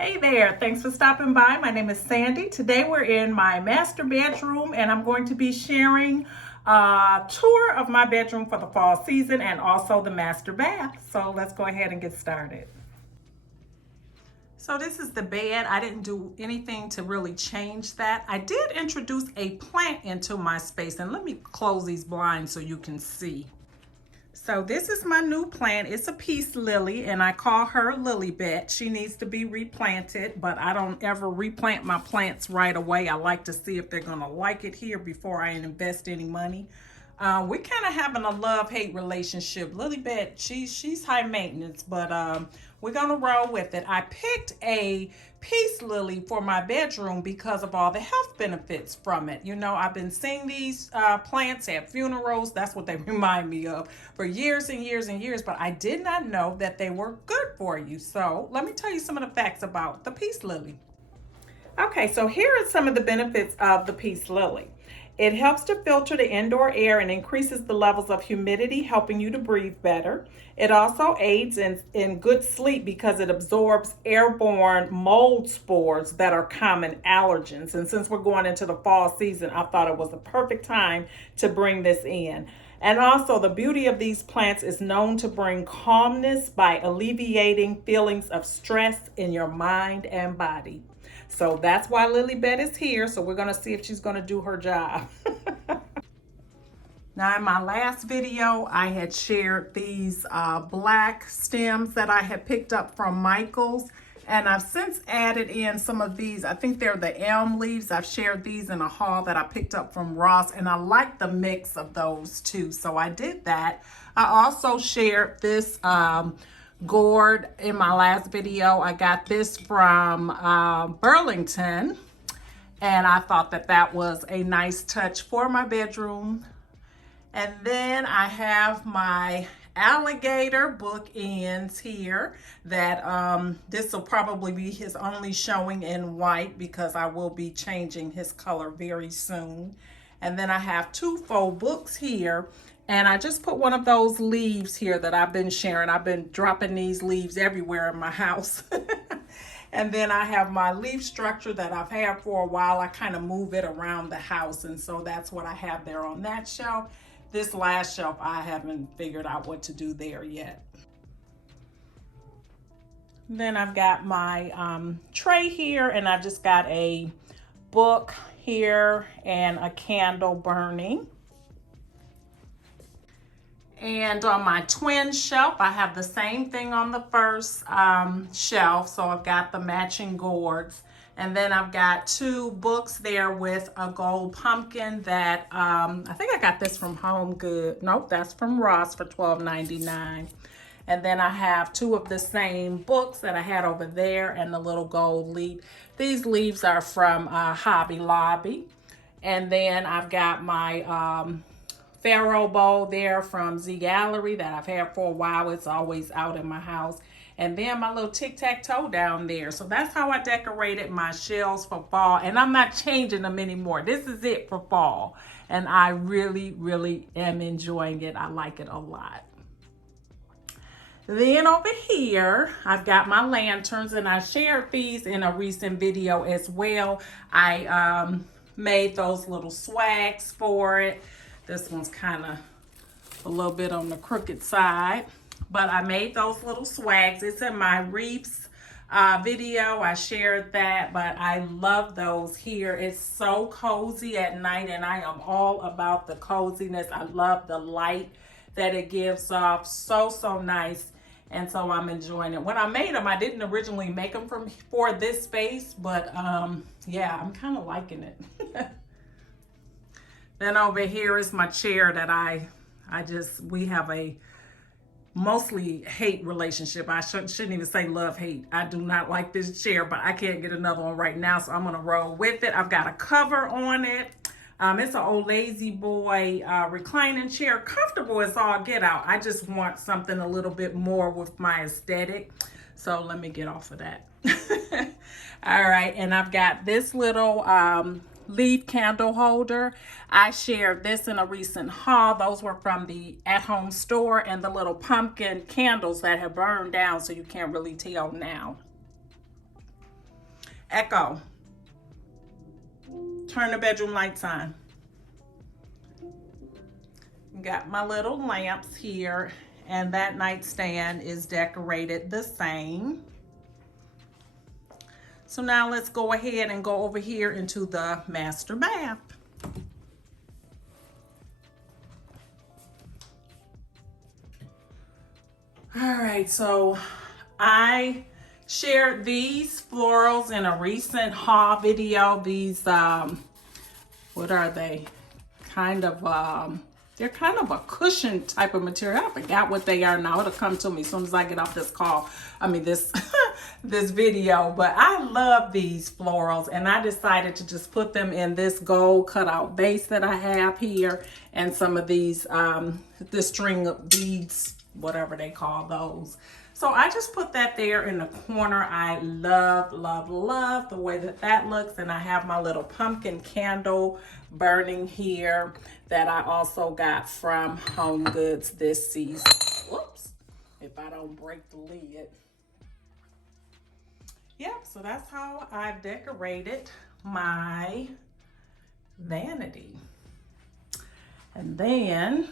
Hey there, thanks for stopping by. My name is Sandy. Today we're in my master bedroom and I'm going to be sharing a tour of my bedroom for the fall season and also the master bath. So let's go ahead and get started. So this is the bed. I didn't do anything to really change that. I did introduce a plant into my space, and let me close these blinds so you can see. So this is my new plant. It's a peace lily and I call her Lilybet. She needs to be replanted, but I don't ever replant my plants right away. I like to see if they're gonna like it here before I invest any money. We're kind of having a love-hate relationship. Lilybet, she's high maintenance, but we're gonna roll with it. I picked a peace lily for my bedroom because of all the health benefits from it. You know, I've been seeing these plants at funerals. That's what they remind me of for years and years and years, but I did not know that they were good for you. So let me tell you some of the facts about the peace lily. Okay, so here are some of the benefits of the peace lily. It helps to filter the indoor air and increases the levels of humidity, helping you to breathe better. It also aids in good sleep because it absorbs airborne mold spores that are common allergens. And since we're going into the fall season, I thought it was the perfect time to bring this in. And also, the beauty of these plants is known to bring calmness by alleviating feelings of stress in your mind and body. So that's why Lilybet is here. So we're going to see if she's going to do her job. Now, in my last video, I had shared these black stems that I had picked up from Michael's. And I've since added in some of these. I think they're the elm leaves. I've shared these in a haul that I picked up from Ross. And I like the mix of those too. So I did that. I also shared this gourd in my last video. I got this from Burlington. And I thought that that was a nice touch for my bedroom. And then I have my alligator bookends here that this will probably be his only showing in white because I will be changing his color very soon. And then I have two faux books here. And I just put one of those leaves here that I've been sharing. I've been dropping these leaves everywhere in my house. And then I have my leaf structure that I've had for a while. I kind of move it around the house. And so that's what I have there on that shelf. This last shelf, I haven't figured out what to do there yet. Then I've got my tray here, and I've just got a book here and a candle burning. And on my twin shelf, I have the same thing on the first shelf. So I've got the matching gourds. And then I've got two books there with a gold pumpkin that I think I got this from Home Good. Nope, that's from Ross for $12.99. And then I have two of the same books that I had over there and the little gold leaf. These leaves are from Hobby Lobby. And then I've got my Pharaoh bowl there from Z Gallery that I've had for a while. It's always out in my house. And then my little tic-tac-toe down there. So that's how I decorated my shelves for fall. And I'm not changing them anymore. This is it for fall. And I really, really am enjoying it. I like it a lot. Then over here, I've got my lanterns. And I shared these in a recent video as well. I made those little swags for it. This one's kind of a little bit on the crooked side. But I made those little swags. It's in my wreaths video. I shared that, but I love those here. It's so cozy at night, and I am all about the coziness. I love the light that it gives off. So nice. And so I'm enjoying it. When I made them, I didn't originally make them for this space, but yeah, I'm kind of liking it. Then over here is my chair that we have a mostly hate relationship. I shouldn't even say love hate. I do not like this chair, but I can't get another one right now, so I'm gonna roll with it. I've got a cover on it. It's an old Lazy Boy reclining chair, comfortable as all get out. I just want something a little bit more with my aesthetic, so let me get off of that. All right, and I've got this little leaf candle holder. I shared this in a recent haul. Those were from the at-home store, and the little pumpkin candles that have burned down so you can't really tell now. Echo, turn the bedroom lights on. Got my little lamps here, and that nightstand is decorated the same. So now let's go ahead and go over here into the master bath. All right, so I shared these florals in a recent haul video. These, what are they? They're kind of a cushion type of material. I forgot what they are now. It'll come to me as soon as I get off this call. I mean, this video. But I love these florals, and I decided to just put them in this gold cutout base that I have here, and some of these, the string of beads, whatever they call those. So I just put that there in the corner. I love, love, love the way that that looks. And I have my little pumpkin candle burning here that I also got from Home Goods this season. Whoops, if I don't break the lid. Yep, so that's how I've decorated my vanity. And then,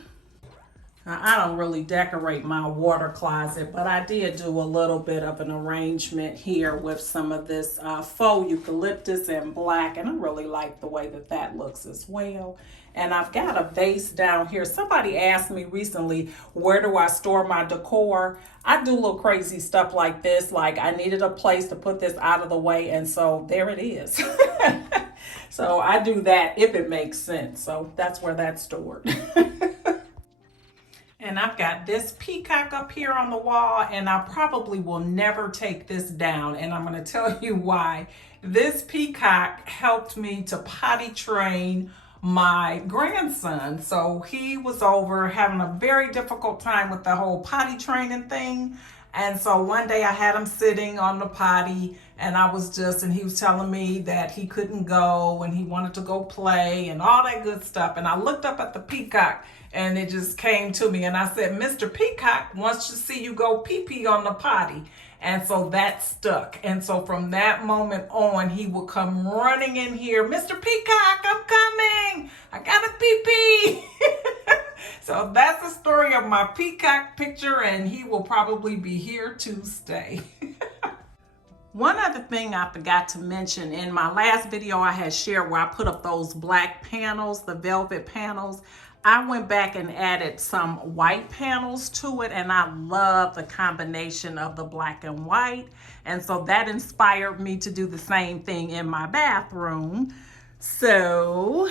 I don't really decorate my water closet, but I did do a little bit of an arrangement here with some of this faux eucalyptus in black, and I really like the way that that looks as well. And I've got a vase down here. Somebody asked me recently, where do I store my decor? I do little crazy stuff like this. Like, I needed a place to put this out of the way, and so there it is. So I do that if it makes sense. So that's where that's stored. And I've got this peacock up here on the wall, and I probably will never take this down. And I'm going to tell you why. This peacock helped me to potty train my grandson. So he was over having a very difficult time with the whole potty training thing. And so one day I had him sitting on the potty, and he was telling me that he couldn't go and he wanted to go play and all that good stuff. And I looked up at the peacock, and it just came to me, and I said, Mr. Peacock wants to see you go pee-pee on the potty. And so that stuck. And so from that moment on, he would come running in here, Mr. Peacock, I'm coming. I got a pee-pee. So that's the story of my peacock picture, and he will probably be here to stay. One other thing I forgot to mention, in my last video I had shared where I put up those black panels, the velvet panels, I went back and added some white panels to it, and I love the combination of the black and white. And so that inspired me to do the same thing in my bathroom. So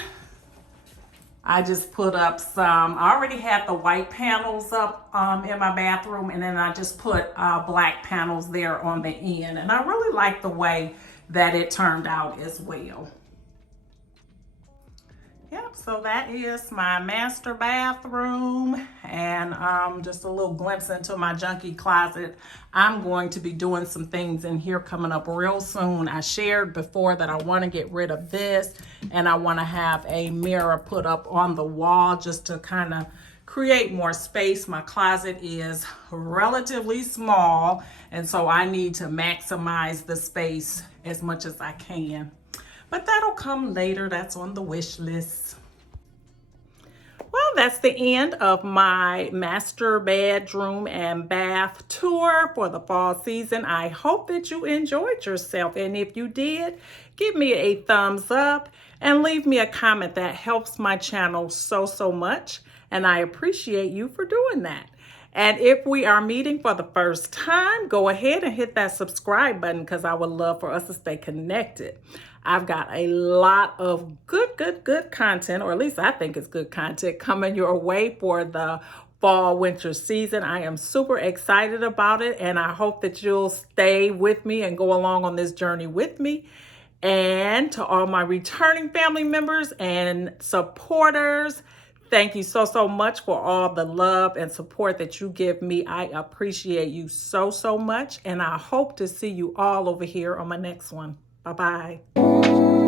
I just put up I already had the white panels up in my bathroom, and then I just put black panels there on the end. And I really like the way that it turned out as well. Yep, so that is my master bathroom, and just a little glimpse into my junkie closet. I'm going to be doing some things in here coming up real soon. I shared before that I want to get rid of this, and I want to have a mirror put up on the wall just to kind of create more space. My closet is relatively small, and so I need to maximize the space as much as I can. But that'll come later. That's on the wish list. Well, that's the end of my master bedroom and bath tour for the fall season. I hope that you enjoyed yourself. And if you did, give me a thumbs up and leave me a comment. That helps my channel so much. And I appreciate you for doing that. And if we are meeting for the first time, go ahead and hit that subscribe button, because I would love for us to stay connected. I've got a lot of good content, or at least I think it's good content, coming your way for the fall winter season. I am super excited about it, and I hope that you'll stay with me and go along on this journey with me. And to all my returning family members and supporters, thank you so much for all the love and support that you give me. I appreciate you so much, and I hope to see you all over here on my next one. Bye-bye.